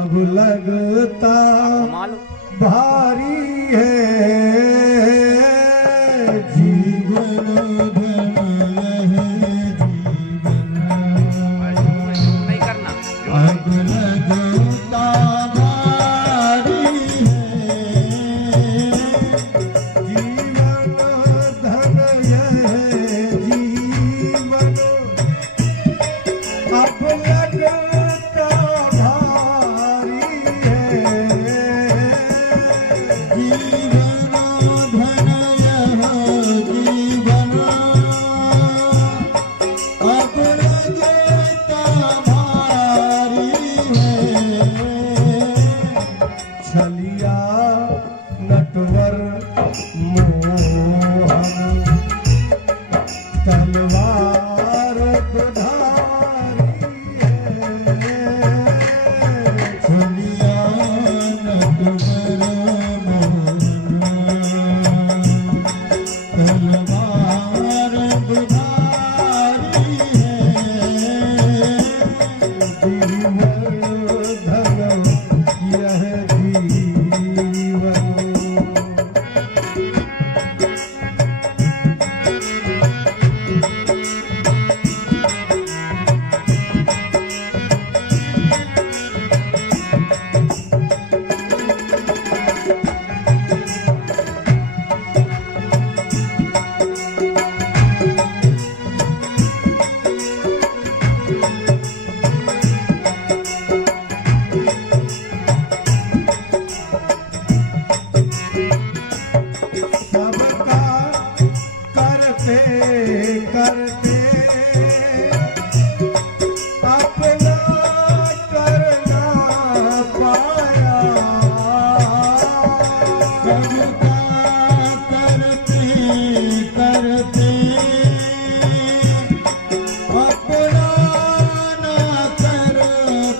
अब लगता भारी है जीवन धन नहीं करना अब लगता भारी है जीवन धन यह जीवन अब लगता भारी है जीवन धन यह जीवन अब लगता भारी है छलिया नटवर मोहन तलवार दुधारी है छलिया नटवर मोहन तलवार दुधारी है जीवन धन यह जीवन सबका करते करते अपना करना पाया सबका करते करते अपना ना कर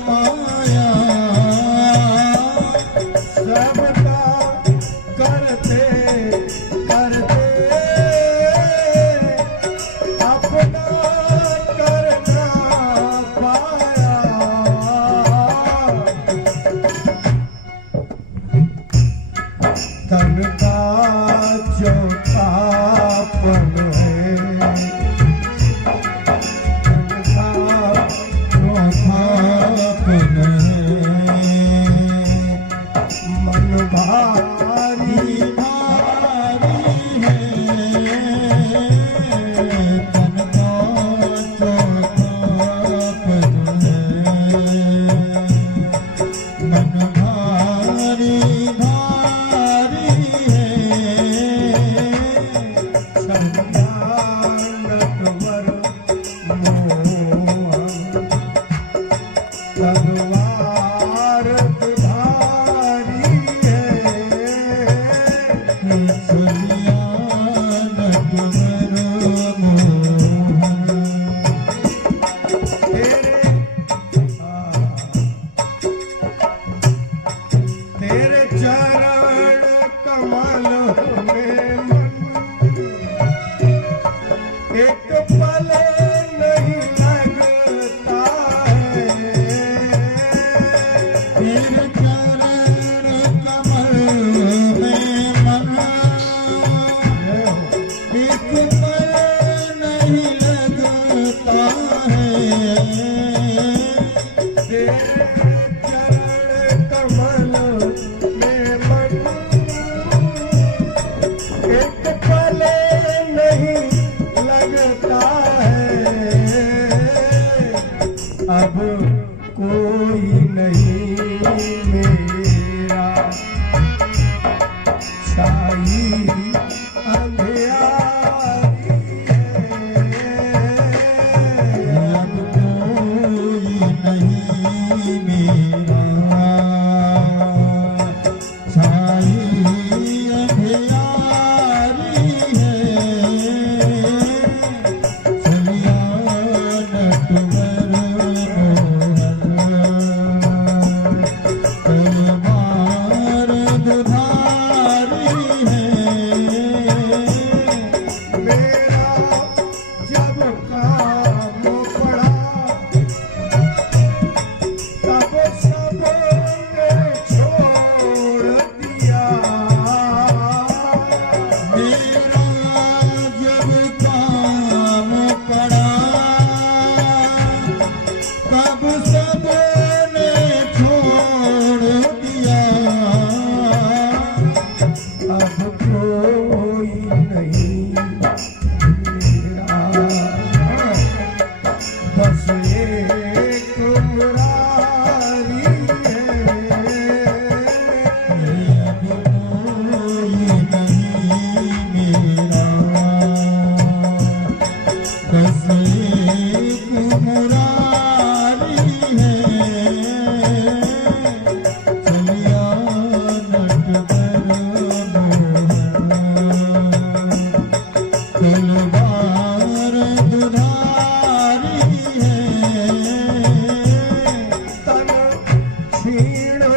पाया सबका करते करते अपना करना पाया तन का चौथापन है तन का चौथापन है मन भारी भारी है तन का चौथापन है मन भारी भारी है छलिया नटवर मोहन तलवार दुधारी है छलिया नटवर मोहन तेरे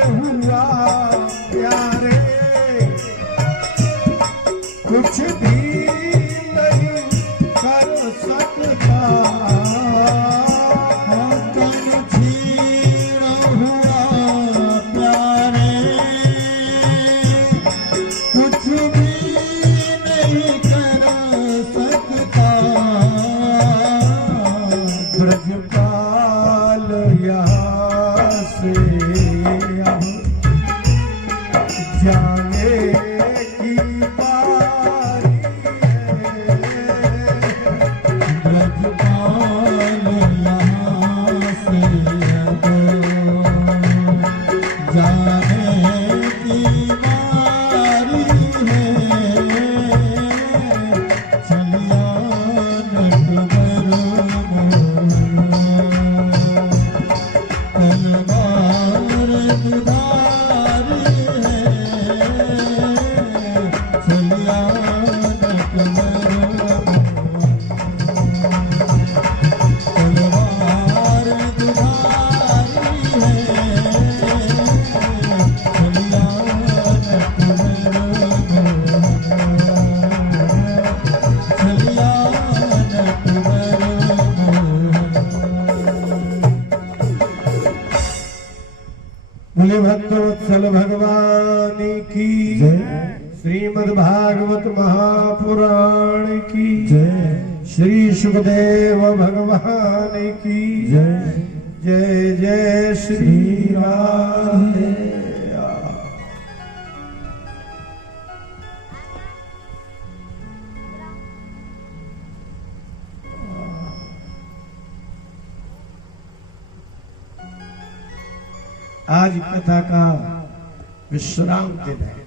हुआ प्यारे, कुछ भी नहीं कर सकता। तन छीन हुआ प्यारे, कुछ भी नहीं कर सकता। ब्रजपाल यहाँ से अब जाने की बारी है। ब्रजपाल यहाँ से अब जाने की बारी है। चलिया नटवर मोहन, तलवार दुधारी है। चलिया नटवर मोहन, तलवार दुधारी है। चलिया नटवर मोहन, चलिया नटवर मोहन। बोले भक्तवत्सल भगवान की जय। श्रीमद् भागवत महापुराण की जय। श्री सुखदेव भगवान की जय। जय जय श्री राधे। आज कथा का विश्राम दिन है।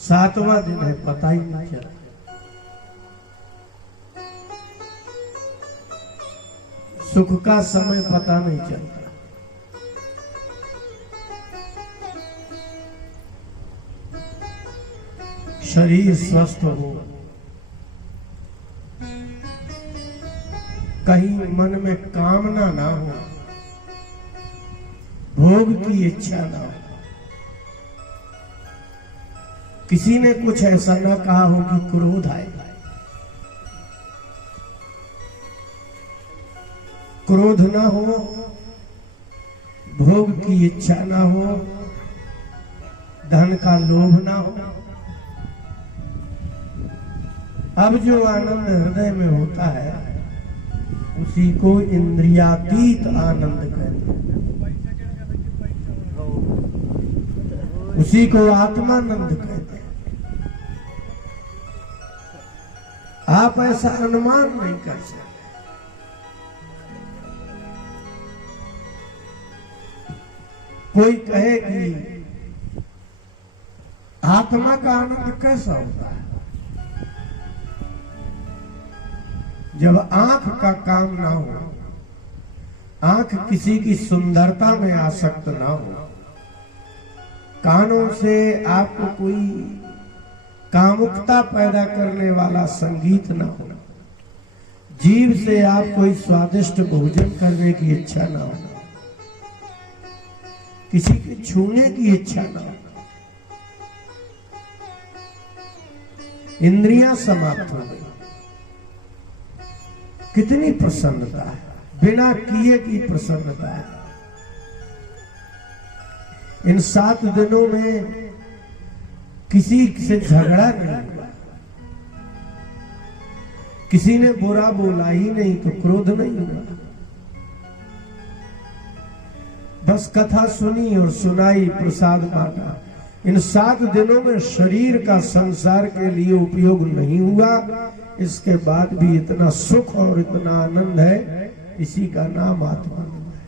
सातवां दिन है, पता ही नहीं चला। सुख का समय पता नहीं चलता। शरीर स्वस्थ हो, कहीं मन में कामना ना हो, भोग की इच्छा ना हो, किसी ने कुछ ऐसा ना कहा हो कि क्रोध आएगा, क्रोध ना हो, भोग की इच्छा ना हो, धन का लोभ ना हो। अब जो आनंद हृदय में होता है उसी को इंद्रियातीत आनंद कहते हैं, उसी को आत्मानंद कहते हैं। आप ऐसा अनुमान नहीं कर सकते। कोई कहे कि आत्मा का आनंद कैसा होता है? जब आंख का काम ना हो, आंख किसी की सुंदरता में आसक्त ना हो, कानों से आपको कोई कामुकता पैदा करने वाला संगीत ना हो, जीभ से आप कोई स्वादिष्ट भोजन करने की इच्छा ना हो, किसी के छूने की इच्छा ना हो, इंद्रियां समाप्त हो गई। कितनी प्रसन्नता है, बिना किए की प्रसन्नता है। इन 7 दिनों में किसी से झगड़ा नहीं हुआ, किसी ने बुरा बोला ही नहीं तो क्रोध नहीं हुआ। बस कथा सुनी और सुनाई, प्रसाद बांटा। इन 7 दिनों में शरीर का संसार के लिए उपयोग नहीं हुआ, इसके बाद भी इतना सुख और इतना आनंद है, इसी का नाम आत्मानंद है।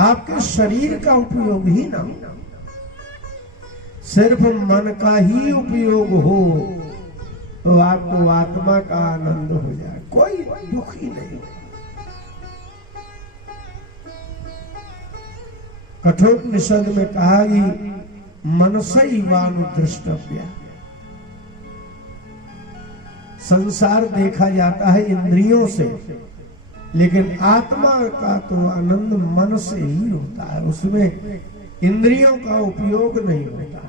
आपके शरीर का उपयोग ही ना हो, सिर्फ मन का ही उपयोग हो तो आपको आत्मा का आनंद हो जाए, कोई दुख ही नहीं। कठोपनिषद में कहा कि मनसैवानुद्रष्टव्य, संसार देखा जाता है इंद्रियों से, लेकिन आत्मा का तो आनंद मन से ही होता है, उसमें इंद्रियों का उपयोग नहीं होता।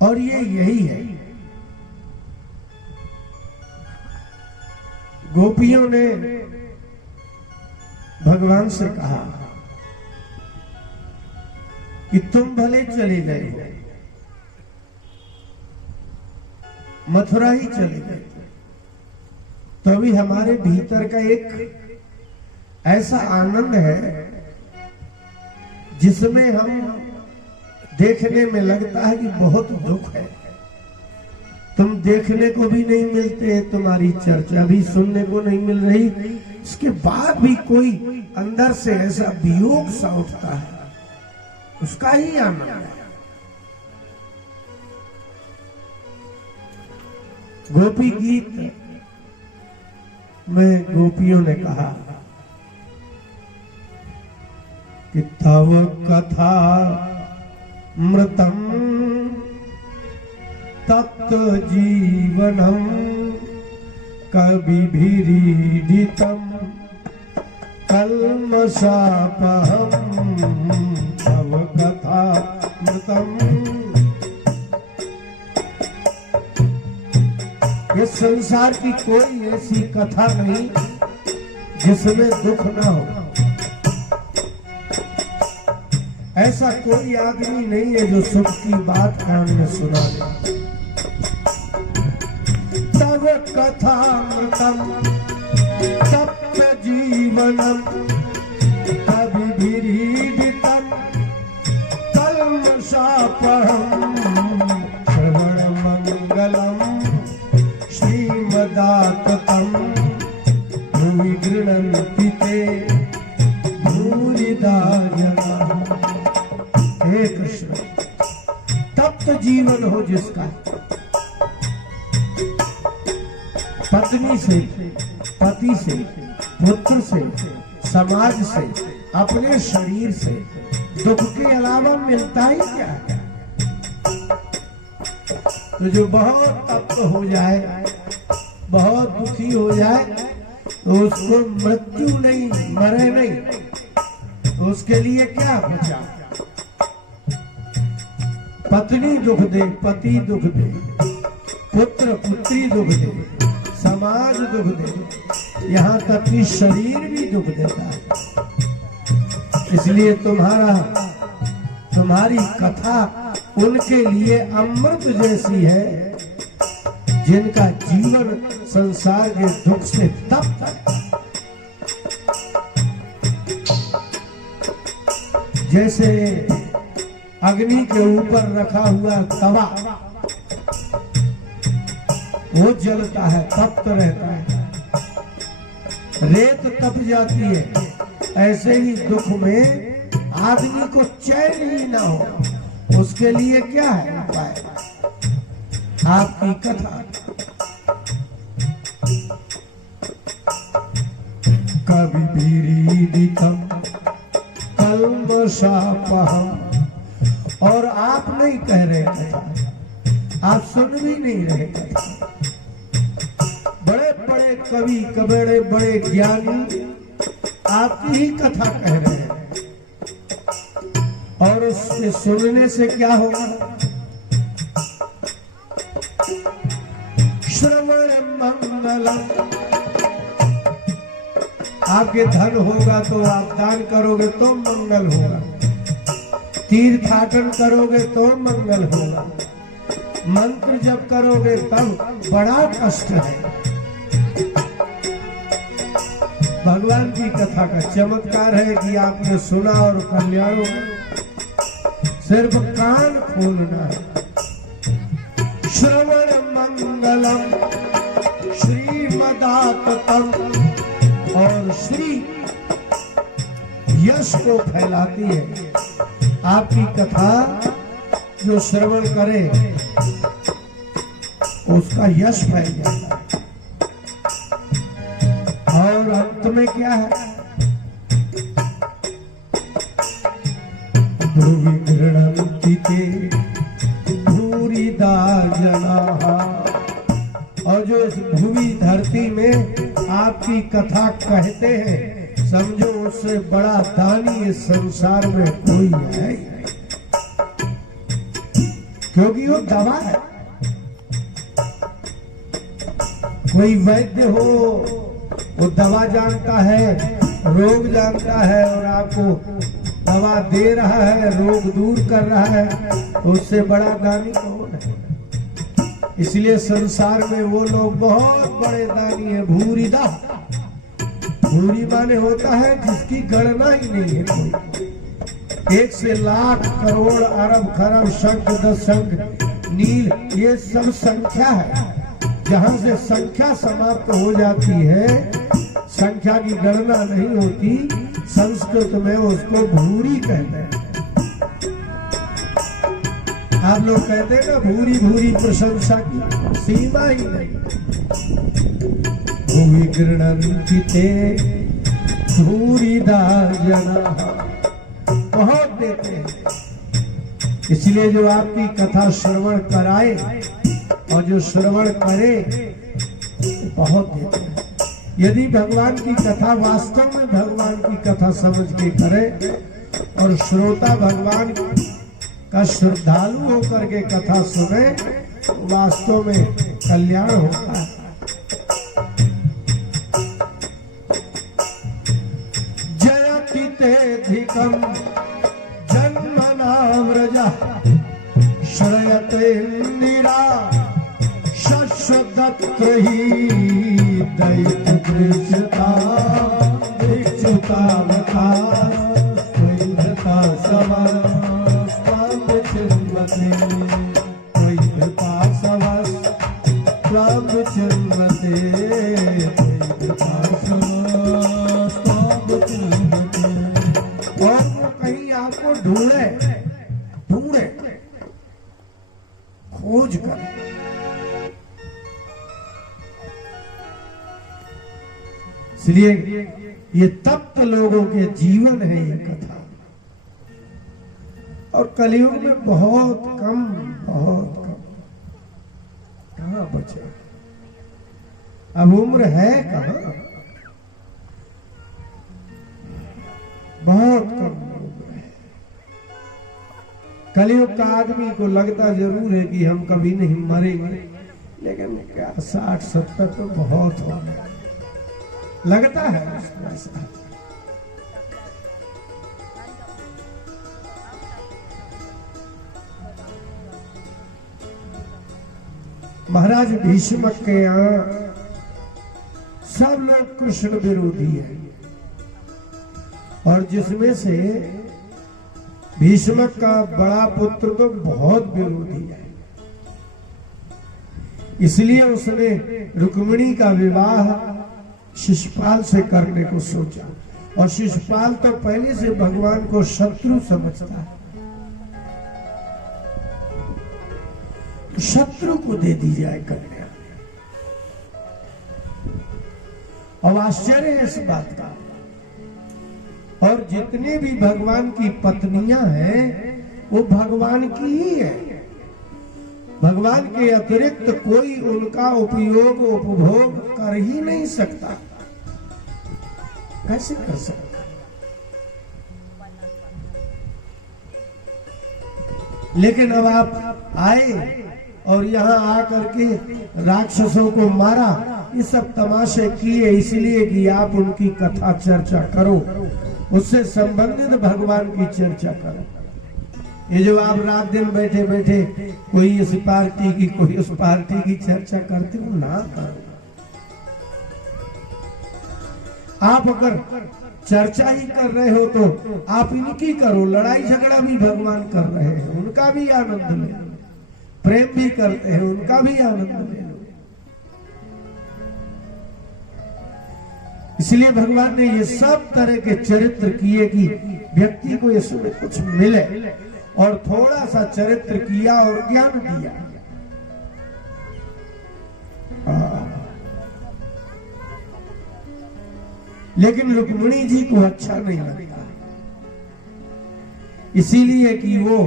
और ये यही है, गोपियों ने भगवान से कहा कि तुम भले चले गए हो, मथुरा ही चले गए, तो अभी हमारे भीतर का एक ऐसा आनंद है जिसमें हम देखने में लगता है कि बहुत दुख है। तुम देखने को भी नहीं मिलते, तुम्हारी चर्चा भी सुनने को नहीं मिल रही, इसके बाद भी कोई अंदर से ऐसा वियोग सा उठता है, उसका ही आनंद है। गोपी गीत में गोपियों ने कहा कि तव कथा मृतम तप्त जीवनम कविभिरीडितम कल्मषापहम तव कथा मृतम। इस संसार की कोई ऐसी कथा नहीं जिसमें दुख ना हो, ऐसा कोई आदमी नहीं है जो सुख की बात कान में सुना दे। तव कथा मृतम तप्त जीवनम कविभिरीडितम कल्मषापहम श्रवण मंगलम श्रीमदाततम भूमि गृह्णन्ति ते भूरिदा जना। हे कृष्ण, तप्त जीवन हो जिसका, पत्नी से, पति से, पुत्र से, समाज से, अपने शरीर से दुख के अलावा मिलता ही क्या है? तो जो बहुत तप्त हो जाए, बहुत दुखी हो जाए, तो उसको मृत्यु नहीं, मरे नहीं, तो उसके लिए क्या बचा? पत्नी दुख दे, पति दुख दे, पुत्र पुत्री दुख दे, समाज दुख दे, यहाँ तक कि शरीर भी दुख देता है। इसलिए तुम्हारी कथा उनके लिए अमृत जैसी है जिनका जीवन संसार के दुख से तप्त है। जैसे अग्नि के ऊपर रखा हुआ तवा, वो जलता है, तप्त रहता है, रेत तप जाती है, ऐसे ही दुख में आदमी को चैन ही ना हो, उसके लिए क्या है उपाय? आपकी कथा। कविभिरीडितम कल्मषापहम, और आप नहीं कह रहे कथा, आप सुन भी नहीं रहे कथा। बड़े बड़े कवि, बड़े बड़े ज्ञानी आपकी ही कथा कह रहे हैं, और उससे सुनने से क्या होगा? श्रवण मंगलम। आपके धन होगा तो आप दान करोगे तो मंगल होगा, तीर्थाटन करोगे तो मंगल होगा, मंत्र जप करोगे तब बड़ा कष्ट है। भगवान की कथा का चमत्कार है कि आपने सुना और कल्याण होगा, सिर्फ कान खोलना है। श्रवण मंगलम श्रीमदाततम, और श्री यश को फैलाती है। आपकी कथा जो श्रवण करे उसका यश फैल जाता है। और अंत में क्या है? भूमि गृह्णन्ति ते दाजना। और जो इस भूमि धरती में आपकी कथा कहते हैं, समझो उससे बड़ा दानी इस संसार में कोई है ही नहीं। क्योंकि वो दवा है। कोई वैद्य हो, वो दवा जानता है, रोग जानता है और आपको दवा दे रहा है, रोग दूर कर रहा है, तो उससे बड़ा दानी कौन है? इसलिए संसार में वो लोग बहुत बड़े दानी है, भूरिदा। भूरी माने होता है जिसकी गणना ही नहीं है कोई। 1 से लाख करोड़ अरब खरब शंख दशंख नील, ये सब संख्या है। जहां से संख्या समाप्त हो जाती है, संख्या की गणना नहीं होती, संस्कृत में उसको भूरी कहते हैं। आप लोग कहते हैं ना, भूरी भूरी प्रशंसा की सीमा ही नहीं। भूमि गृणन्ति ते भूरिदा जना, बहुत देते हैं। इसलिए जो आपकी कथा श्रवण कराए और जो श्रवण करे, बहुत देते हैं। यदि भगवान की कथा वास्तव में भगवान की कथा समझ के करे और श्रोता भगवान का श्रद्धालु होकर के कथा सुने, वास्तव में कल्याण होता है। जयति तेधिकम जन्मना व्रजा श्रयते इंदिरा शश्वतत्र ही दैत्यदृश्यता दीक्षुतावता स्वैधता समस्तांब चिन्मते स्वैधता समस्तांब चिन्मते स्वैधता समस्तांब चिन्मते। और वो कहीं आपको ढूंढे ढूंढे खोज कर, इसलिए ये तप्त लोगों के जीवन है ये कथा। और कलयुग में बहुत कम कहां बचे। अब उम्र है कहां, बहुत कम उम्र है। कलयुग का आदमी को लगता जरूर है कि हम कभी नहीं मरेंगे, लेकिन क्या 60-70 तो बहुत हो गया लगता है उसको ऐसा। महाराज भीष्म के यहाँ सब लोग कृष्ण विरोधी है, और जिसमें से भीष्म का बड़ा पुत्र तो बहुत विरोधी है। इसलिए उसने रुक्मिणी का विवाह शिशुपाल से करने को सोचा, और शिशुपाल तो पहले से भगवान को शत्रु समझता है, तो शत्रु को दे दी जाए कन्या। अब आश्चर्य है इस बात का। और जितने भी भगवान की पत्नियां हैं वो भगवान की ही है। भगवान के अतिरिक्त कोई उनका उपयोग उपभोग कर ही नहीं सकता। कैसे कर सकता? लेकिन अब आप आए और यहाँ आकर के राक्षसों को मारा, ये सब तमाशे किए इसलिए कि आप उनकी कथा चर्चा करो, उससे संबंधित भगवान की चर्चा करो। ये जो आप रात दिन बैठे बैठे कोई इस पार्टी की कोई उस पार्टी की चर्चा करते हो, ना करो। आप अगर चर्चा ही कर रहे हो तो आप इनकी करो। लड़ाई झगड़ा भी भगवान कर रहे हैं, उनका भी आनंद ले लो। प्रेम भी करते हैं, उनका भी आनंद ले लो। इसलिए भगवान ने ये सब तरह के चरित्र किए कि व्यक्ति को इसमें कुछ मिले, और थोड़ा सा चरित्र किया और ज्ञान दिया। लेकिन रुक्मिणी जी को अच्छा नहीं लगता, इसीलिए कि वो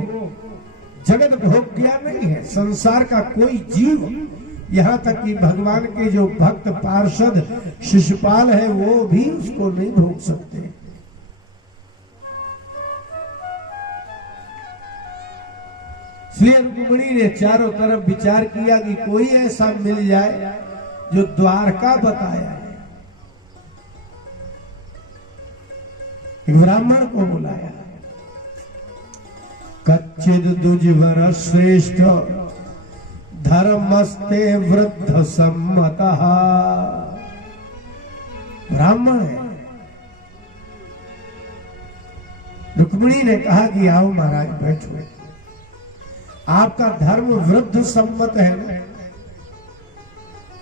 जगत भोग्या नहीं है। संसार का कोई जीव, यहाँ तक कि भगवान के जो भक्त पार्षद शिशुपाल है वो भी उसको नहीं भोग सकते। इसलिए रुक्मिणी ने चारों तरफ विचार किया कि कोई ऐसा मिल जाए जो द्वारका बताया है। एक ब्राह्मण को बुलाया, कच्चिद दुजवर श्रेष्ठ धर्मस्ते वृद्ध सम्मतः। ब्राह्मण है। रुक्मिणी ने कहा कि आओ महाराज बैठो, आपका धर्म वृद्ध सम्मत है ना?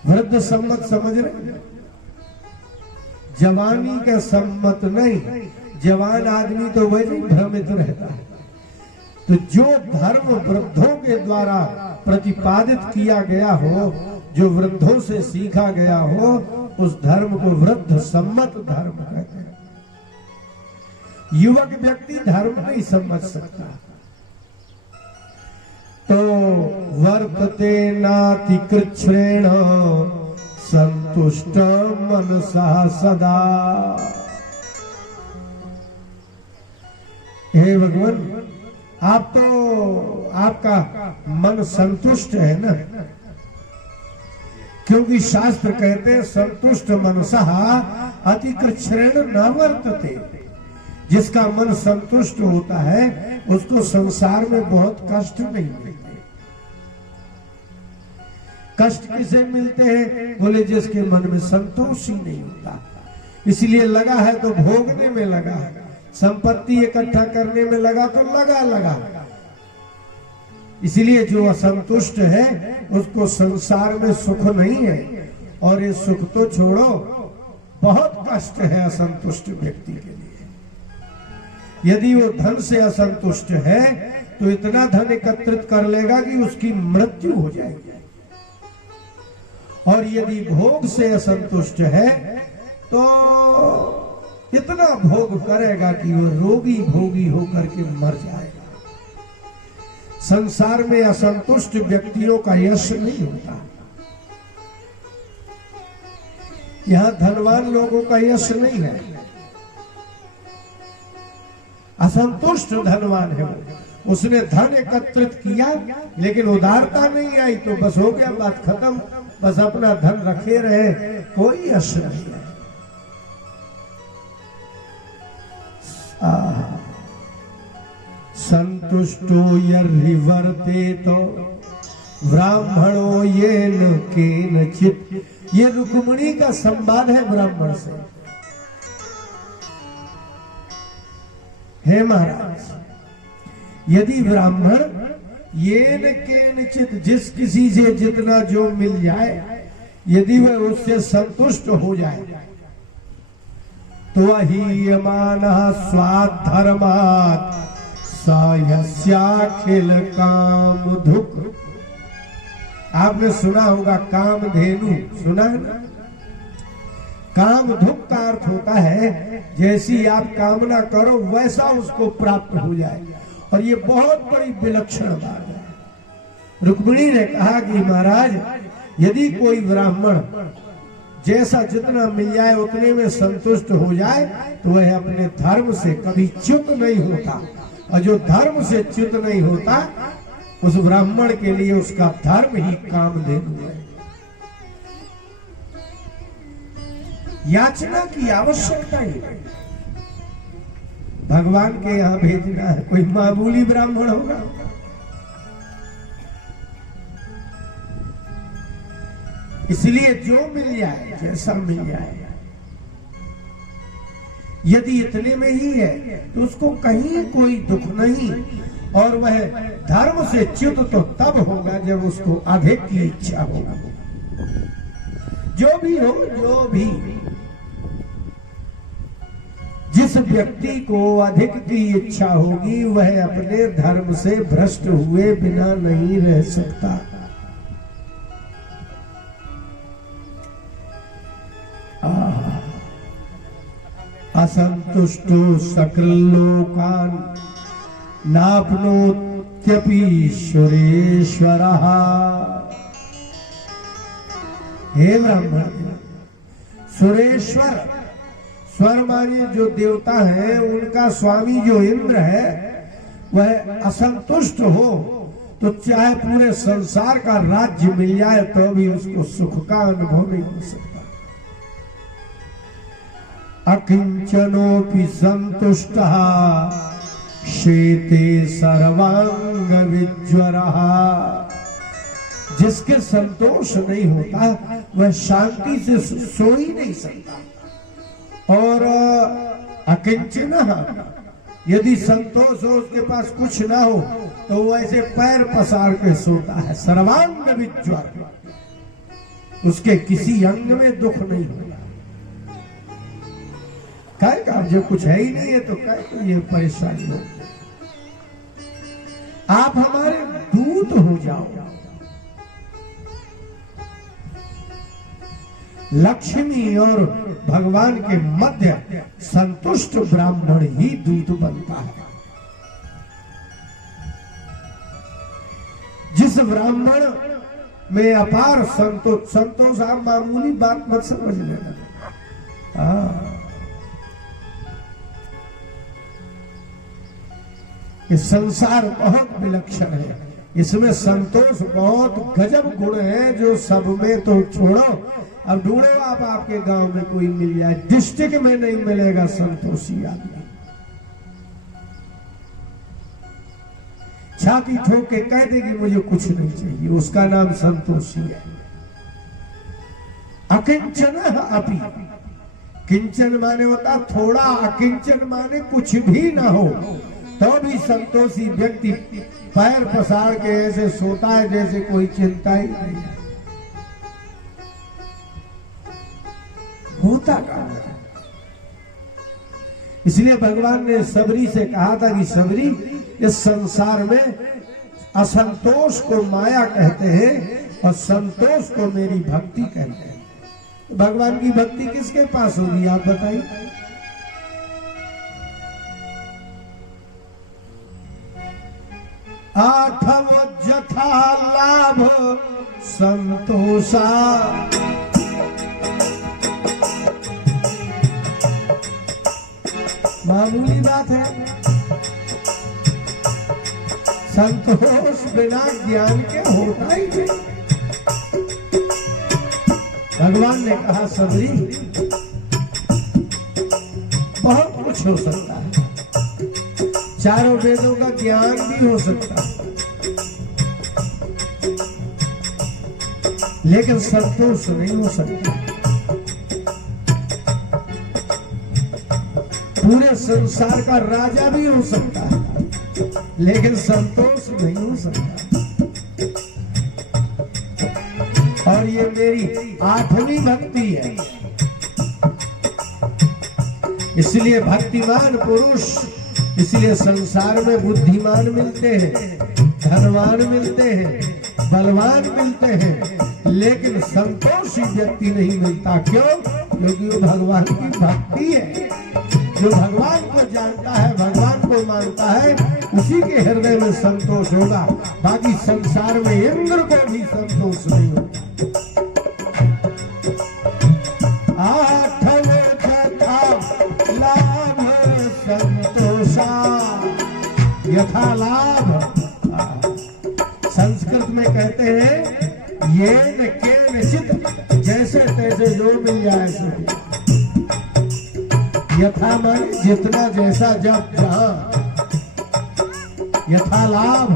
वृद्ध सम्मत समझ रहे? जवानी का सम्मत नहीं, जवान आदमी तो वैसे ही भ्रमित रहता है। तो जो धर्म वृद्धों के द्वारा प्रतिपादित किया गया हो, जो वृद्धों से सीखा गया हो, उस धर्म को वृद्ध सम्मत धर्म कहते हैं। युवक व्यक्ति धर्म नहीं समझ सकता। तो वर्तते नाति कृच्छ्रेण संतुष्ट मनसा सदा। हे भगवान, आप तो, आपका मन संतुष्ट है ना, क्योंकि शास्त्र कहते हैं संतुष्ट मनसा अतिकृच्छ्रेण न वर्तते। जिसका मन संतुष्ट होता है उसको संसार में बहुत कष्ट नहीं मिलते। कष्ट किसे मिलते हैं? बोले जिसके मन में संतोष ही नहीं होता। इसलिए लगा है तो भोगने में लगा है, संपत्ति इकट्ठा करने में लगा तो लगा। इसलिए जो असंतुष्ट है उसको संसार में सुख नहीं है। और ये सुख तो छोड़ो, बहुत कष्ट है असंतुष्ट व्यक्ति के लिए। यदि वो धन से असंतुष्ट है तो इतना धन एकत्रित कर लेगा कि उसकी मृत्यु हो जाएगी। और यदि भोग से असंतुष्ट है तो इतना भोग करेगा कि वो रोगी भोगी होकर के मर जाएगा। संसार में असंतुष्ट व्यक्तियों का यश नहीं होता। यहां धनवान लोगों का यश नहीं है, असंतुष्ट धनवान है। उसने धन एकत्रित किया लेकिन उदारता नहीं आई तो बस हो गया, बात खत्म। बस अपना धन रखे रहे, कोई यश नहीं है। संतुष्टो यर्हिवर्ते तो ब्राह्मणो येन केनचित्। ये रुक्मिणी का संवाद है ब्राह्मण से। हे महाराज, यदि ब्राह्मण येन केनचित्, जिस किसी से जितना जो मिल जाए, यदि वह उससे संतुष्ट हो जाए तो अहीयमानः स्वाधर्मात् सायस्याखिल कामधुक्। आपने सुना होगा कामधेनु, सुना है ना? कामधुक् का अर्थ होता है जैसी आप कामना करो वैसा उसको प्राप्त हो जाए। और ये बहुत बड़ी विलक्षण बात है। रुक्मिणी ने कहा कि महाराज, यदि कोई ब्राह्मण जैसा जितना मिल जाए उतने में संतुष्ट हो जाए तो वह अपने धर्म से कभी च्युत नहीं होता। और जो धर्म से च्युत नहीं होता उस ब्राह्मण के लिए उसका धर्म ही कामधेनु है। याचना की आवश्यकता ही नहीं। भगवान के यहां भेजना है, कोई मामूली ब्राह्मण होगा? इसलिए जो मिल जाए, जैसा मिल जाए, यदि इतने में ही है तो उसको कहीं कोई दुख नहीं। और वह धर्म से च्युत तो तब होगा जब उसको अधिक की इच्छा होगा। जो भी हो, जो भी, जिस व्यक्ति को अधिक की इच्छा होगी वह अपने धर्म से भ्रष्ट हुए बिना नहीं रह सकता। असंतुष्टो सकल लोकान नापनोत्यर्थम इत्यपि सुरेश्वरः। हे ब्राह्मण, सुरेश्वर, स्वर माने जो देवता है, उनका स्वामी जो इंद्र है वह असंतुष्ट हो तो चाहे पूरे संसार का राज्य मिल जाए तो भी उसको सुख का अनुभव नहीं हो सकता। अकिंचनोपि संतुष्टः शेते सर्वांग विज्वरः। जिसके संतोष नहीं होता वह शांति से सो ही नहीं सकता। और अकिंचन, यदि संतोष हो, उसके पास कुछ ना हो तो वो ऐसे पैर पसार के सोता है। सर्वांग विज्वर, उसके किसी अंग में दुख नहीं होगा। काय का जब कुछ है ही नहीं है तो काय को ये परेशानी हो। आप हमारे दूत हो जाओ। लक्ष्मी और भगवान के मध्य संतुष्ट ब्राह्मण ही दूत बनता है। जिस ब्राह्मण में अपार संतोष, आप मामूली बात मत समझ लेना। ये संसार बहुत विलक्षण है, इसमें संतोष बहुत गजब गुण है जो सब में तो छोड़ो, अब ढूंढो आप आपके गांव में कोई मिल जाए, डिस्ट्रिक्ट में नहीं मिलेगा संतोषी आदमी। छाती ठोक के कह देगी मुझे कुछ नहीं चाहिए, उसका नाम संतोषी है। अकिंचन अपि, किंचन माने होता थोड़ा, अकिंचन माने कुछ भी ना हो तो भी संतोषी व्यक्ति पैर पसार के ऐसे सोता है जैसे कोई चिंता ही नहीं होता का। इसलिए भगवान ने सबरी से कहा था कि सबरी, इस संसार में असंतोष को माया कहते हैं और संतोष को मेरी भक्ति कहते हैं। भगवान की भक्ति किसके पास होगी आप बताइए? आठव जथा लाभ संतोषा, मामूली बात है। संतोष बिना ज्ञान के होता ही नहीं। भगवान ने कहा सबरी, बहुत कुछ हो सकता है, चारों वेदों का ज्ञान भी हो सकता है, लेकिन संतोष नहीं हो सकता। पूरे संसार का राजा भी हो सकता है, लेकिन संतोष नहीं हो सकता। और ये मेरी 8वीं भक्ति है। इसलिए भक्तिमान पुरुष, इसलिए संसार में बुद्धिमान मिलते हैं, धनवान मिलते हैं, बलवान मिलते हैं, लेकिन संतोषी व्यक्ति नहीं मिलता। क्यों? क्योंकि वो भगवान की भक्ति है। जो भगवान को जानता है, भगवान को मानता है, उसी के हृदय में संतोष होगा। बाकी संसार में इंद्र को भी संतोष नहीं होगा। आठवें जथा लाभ संतोषा, यथा लाभ। संस्कृत में कहते हैं ये न के निश्चित, जैसे तैसे जो मिल जाए सो। यथा माने जितना, जैसा, जब, जहां। यथा लाभ।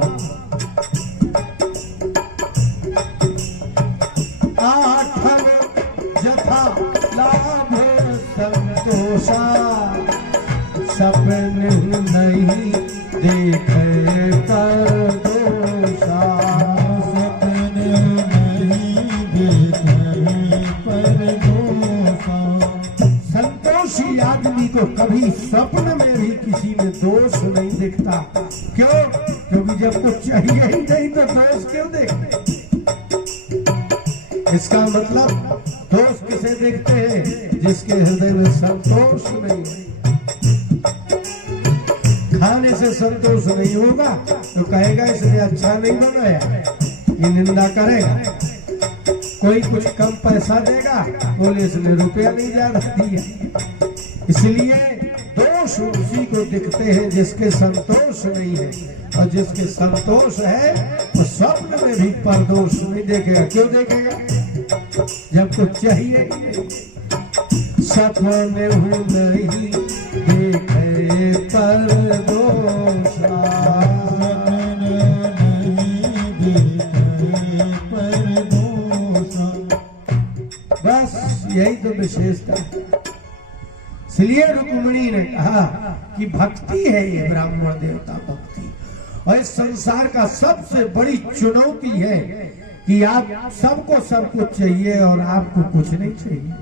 आठव जथा लाभ संतोषा, सपन नहीं देखे कर दोषा। सपन नहीं देखे पर दोषा। संतोषी आदमी को कभी स्वप्न में भी किसी में दोष नहीं दिखता। क्यों? क्योंकि जब कुछ चाहिए ही नहीं तो दोष क्यों देखते? इसका मतलब दोष किसे देखते हैं? जिसके हृदय में संतोष नहीं है। खाने से संतोष नहीं होगा तो तो कहेगा इसने अच्छा नहीं बनाया, ये निंदा करेगा। कोई कुछ कम पैसा देगा, बोले इसने रुपया नहीं ज्यादा दिया। इसलिए दोष उसी को दिखते हैं जिसके संतोष नहीं है, और जिसके संतोष है तो स्वप्न में भी परदोष नहीं देखेगा। क्यों देखेगा? जब कुछ चाहिए ही नहीं। सपने हूँ नहीं देखे परदोषा, बस यही तो विशेषता है। इसलिए रुक्मिणी ने कहा कि भक्ति है ये ब्राह्मण देवता भक्ति, और इस संसार का सबसे बड़ी चुनौती है कि आप सबको सब कुछ चाहिए और आपको कुछ नहीं चाहिए।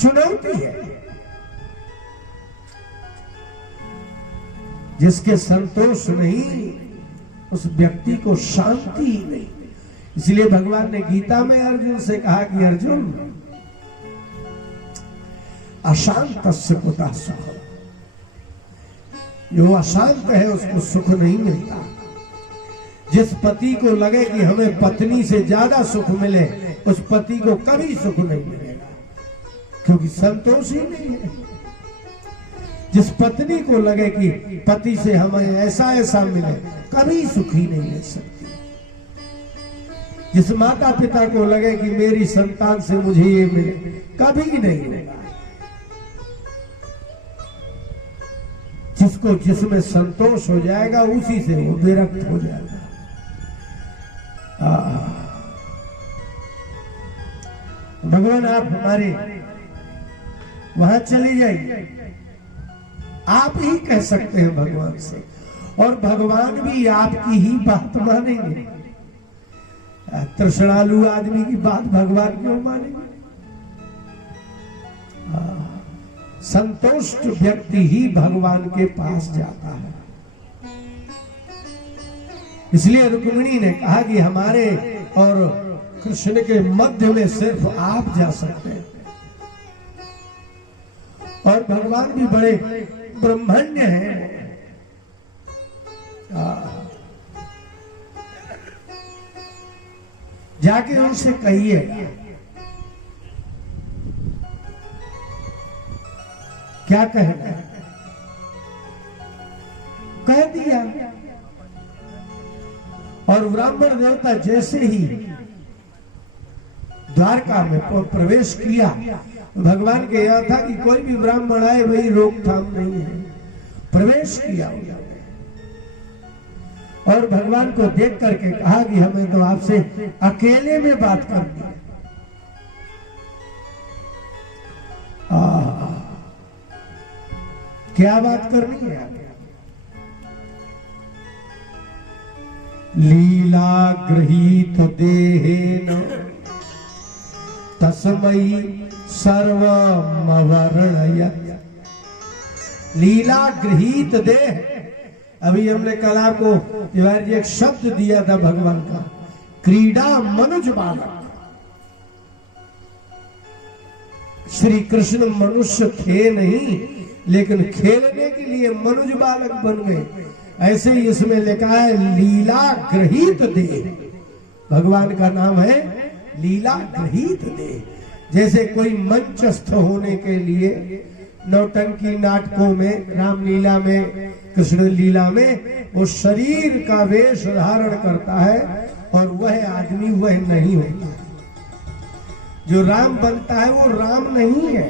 चुनौती है। जिसके संतोष नहीं उस व्यक्ति को शांति ही नहीं। इसलिए भगवान ने गीता में अर्जुन से कहा कि अर्जुन अशांतस्य कुतः सुख, जो अशांत है उसको सुख नहीं मिलता। जिस पति को लगे कि हमें पत्नी से ज्यादा सुख मिले, उस पति को कभी सुख नहीं मिलेगा, क्योंकि संतोष ही नहीं है। जिस पत्नी को लगे कि पति से हमें ऐसा ऐसा मिले, कभी सुखी नहीं ले सकती। जिस माता पिता को लगे कि मेरी संतान से मुझे ये मिले, कभी नहीं मिलेगा। जिसको जिसमें संतोष हो जाएगा उसी से वो विरक्त हो जाएगा। भगवान आप हमारे वहां चली जाइए, आप ही कह सकते हैं भगवान से, और भगवान भी आपकी ही बात मानेंगे। तृष्णालु आदमी की बात भगवान क्यों मानेंगे? संतुष्ट व्यक्ति ही भगवान के पास जाता है। इसलिए रुक्मिणी ने कहा कि हमारे और कृष्ण के मध्य में सिर्फ आप जा सकते हैं। और भगवान भी बड़े ब्रह्मण्य हैं। जाके उनसे कहिए क्या कहना, कह दिया। और ब्राह्मण देवता जैसे ही द्वारका में प्रवेश किया, भगवान के यह था कि कोई भी ब्राह्मण आए वही रोकथाम नहीं है। प्रवेश किया और भगवान को देख करके कहा कि हमें तो आपसे अकेले में बात करनी है। क्या बात करनी है? लीला गृहीत देहेन तस्मै सर्वमवर्णयत्। लीला गृहीत देह, अभी हमने कल आपको तिवारी जी एक शब्द दिया था भगवान का, क्रीड़ा मनुज बालक। श्री कृष्ण मनुष्य थे नहीं, लेकिन खेलने के लिए मनुज बालक बन गए। ऐसे ही इसमें लिखा है लीला गृहीत देह। भगवान का नाम है लीला गृहीत देह। जैसे कोई मंचस्थ होने के लिए नौटंकी नाटकों में, रामलीला में, कृष्ण लीला में वो शरीर का वेश धारण करता है और वह आदमी वह नहीं होता। जो राम बनता है वो राम नहीं है,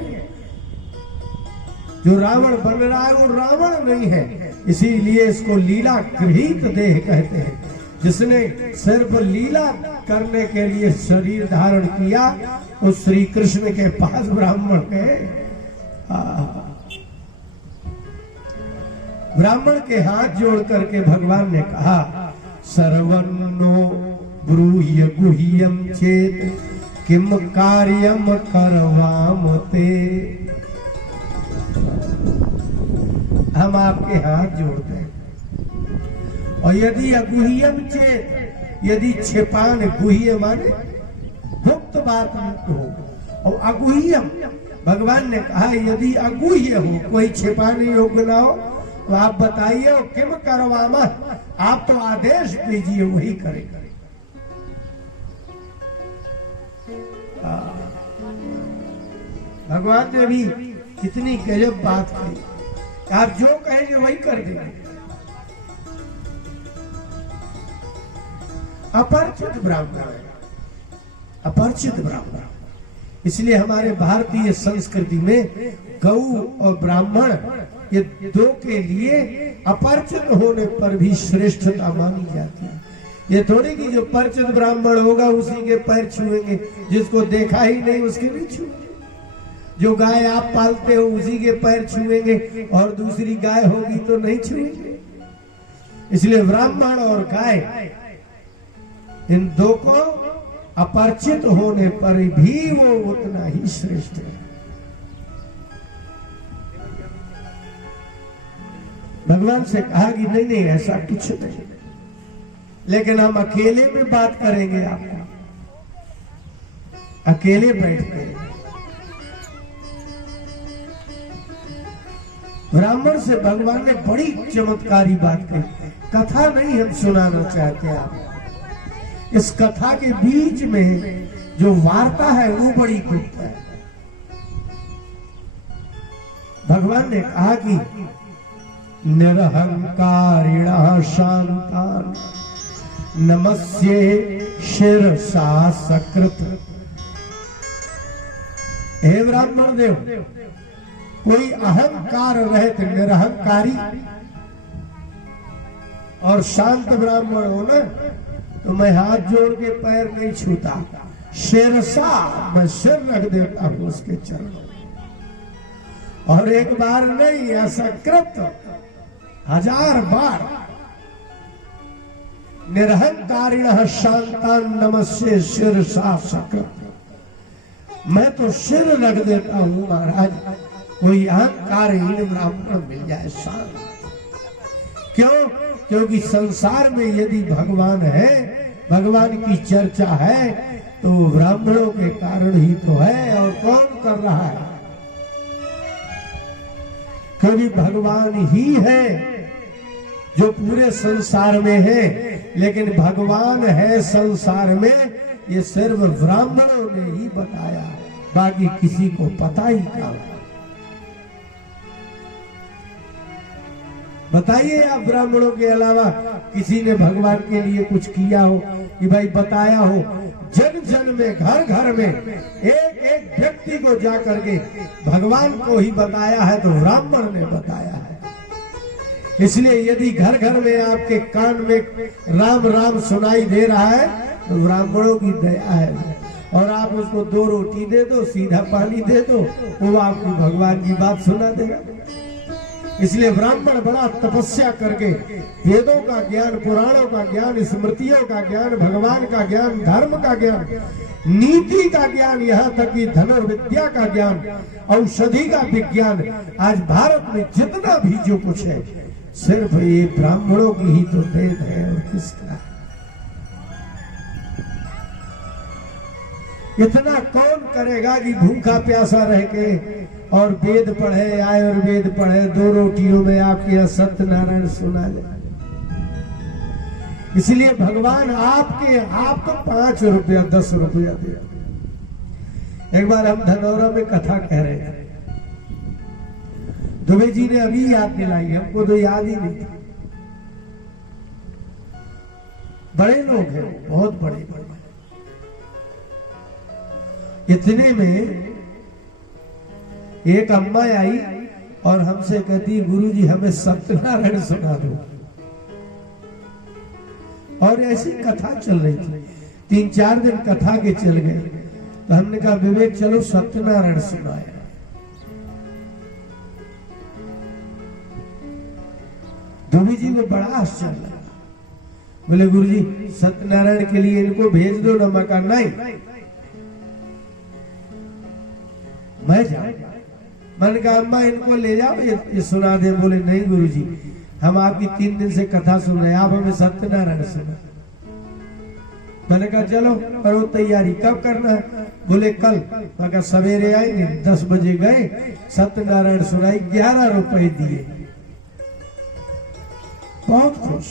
जो रावण बन रहा है वो रावण नहीं है। इसीलिए इसको लीला गृहीत देह कहते हैं। जिसने सिर्फ लीला करने के लिए शरीर धारण किया, उस श्री कृष्ण के पास ब्राह्मण गए। ब्राह्मण के हाथ जोड़ करके भगवान ने कहा, सर्वन्नो ब्रूह्य गुह्यम चेत किम कार्यम करवाम ते। हम आपके हाथ जोड़ते हैं, और यदि अगुह्यम चेत, यदि छिपान, गुह्य माने गुप्त बात हो, और अगुह्यम भगवान ने कहा यदि अगुह्य हो, कोई छिपाने योग्य ना हो, तो आप बताइए और किम करवामा, आप तो आदेश दीजिए वही करेगा। भगवान ने भी कितनी गजब बात कही, आप जो कहेंगे वही कर देंगे। अपरिचित ब्राह्मण, अपरिचित ब्राह्मण, इसलिए हमारे भारतीय संस्कृति में गौ और ब्राह्मण ये दो के लिए अपरिचित होने पर भी श्रेष्ठता मानी जाती है। ये थोड़ी कि जो परिचित ब्राह्मण होगा उसी के पैर छुएंगे, जिसको देखा ही नहीं उसके नहीं छुएंगे। जो गाय आप पालते हो उसी के पैर छुएंगे और दूसरी गाय होगी तो नहीं छुएंगे। इसलिए ब्राह्मण और गाय इन दो को अपरिचित होने पर भी वो उतना ही श्रेष्ठ है। भगवान से कहा कि नहीं नहीं ऐसा कुछ नहीं, लेकिन हम अकेले में बात करेंगे, आपको अकेले बैठ कर। ब्राह्मण से भगवान ने बड़ी चमत्कारी बात कही। कथा नहीं हम सुनाना चाहते हैं आपको, इस कथा के बीच में जो वार्ता है वो बड़ी गुप्त है। भगवान ने कहा कि निरहंकारिणः शान्तान् नमस्ये शिरसा सकृत। हे ब्राह्मण देव, कोई अहंकार रहित निरहंकारी और शांत ब्राह्मण हो ना, तो मैं हाथ जोड़ के पैर नहीं छूता, शिरसा मैं सिर रख देता हूं उसके चरणों। और एक बार नहीं, असकृत 1000 बार। निरहंकारिणः शान्तान् नमस्ये शिरसा सकृत, मैं तो सिर रख देता हूं महाराज, कोई अहंकारहीन ब्राह्मण मिल जाए शांत। क्यों? क्योंकि संसार में यदि भगवान है, भगवान की चर्चा है, तो वो ब्राह्मणों के कारण ही तो है। और कौन कर रहा है? क्योंकि भगवान ही है जो पूरे संसार में है, लेकिन भगवान है संसार में ये सिर्फ ब्राह्मणों ने ही बताया, बाकी किसी को पता ही क्या। बताइए आप ब्राह्मणों के अलावा किसी ने भगवान के लिए कुछ किया हो कि भाई बताया हो? जन जन में, घर घर में एक एक व्यक्ति को जाकर के भगवान को ही बताया है तो ब्राह्मण ने बताया है। इसलिए यदि घर घर में आपके कान में राम राम सुनाई दे रहा है तो ब्राह्मणों की दया है। और आप उसको 2 रोटी दे दो, सीधा पानी दे दो, वो आपको भगवान की बात सुना देगा। इसलिए ब्राह्मण बड़ा तपस्या करके वेदों का ज्ञान, पुराणों का ज्ञान, स्मृतियों का ज्ञान, भगवान का ज्ञान, धर्म का ज्ञान, नीति का ज्ञान, यहाँ तक कि धनुर्विद्या का ज्ञान, औषधि का विज्ञान, आज भारत में जितना भी जो कुछ है सिर्फ ये ब्राह्मणों की ही तो देन है। और किसका? इतना कौन करेगा कि भूखा प्यासा रह के और वेद पढ़े, आयुर्वेद पढ़े, 2 रोटियों में आपके यहाँ सत्यनारायण सुना जाए। इसलिए भगवान आपके आपको 5 रुपया 10 रुपया दे। एक बार हम धनौरा में कथा कह रहे थे, दुबे जी ने अभी याद दिलाई, हमको तो याद ही नहीं था। बड़े लोग हैं, बहुत बड़े बड़े। इतने में एक अम्मा आई और हमसे कहती, गुरुजी हमें सत्यनारायण सुना दो। और ऐसी कथा चल रही थी, 3-4 दिन कथा के चल गए। तो हमने कहा विवेक चलो सत्यनारायण सुनाए। धोबी जी को बड़ा आश्चर्य लगा, बोले गुरुजी सत्यनारायण के लिए इनको भेज दो ना। मैं कहा नहीं, मैं जाऊं। मैंने कहा अम्मा इनको ले जाओ, ये सुना दे। बोले नहीं गुरुजी, हम आपकी 3 दिन से कथा सुन रहे हैं, आप हमें सत्यनारायण सुना। मैंने कहा चलो करो तैयारी, कब करना है? बोले कल। मैं कहा सवेरे आएंगे। 10 बजे गए, सत्यनारायण सुनाई, 11 रुपए दिए। बहुत खुश,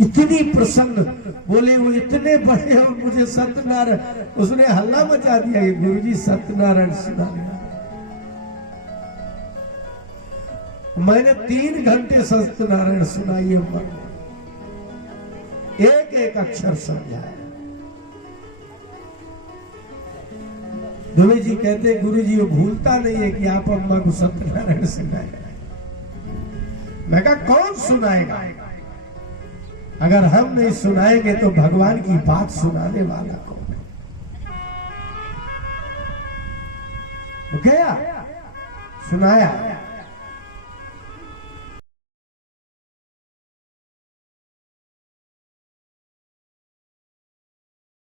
इतनी प्रसन्न। बोले वो इतने बड़े और मुझे सत्यनारायण, उसने हल्ला मचा दिया कि गुरुजी सत्यनारायण सुना दिया। मैंने 3 घंटे सत्यनारायण सुनाई, एक एक अक्षर समझाया। दुबे जी कहते गुरुजी वो भूलता नहीं है कि आप अम्मा को सत्यनारायण सुनाएगा। मैं कहा कौन सुनाएगा? अगर हम नहीं सुनाएंगे तो भगवान की बात सुनाने वाला कौन है? गया सुनाया।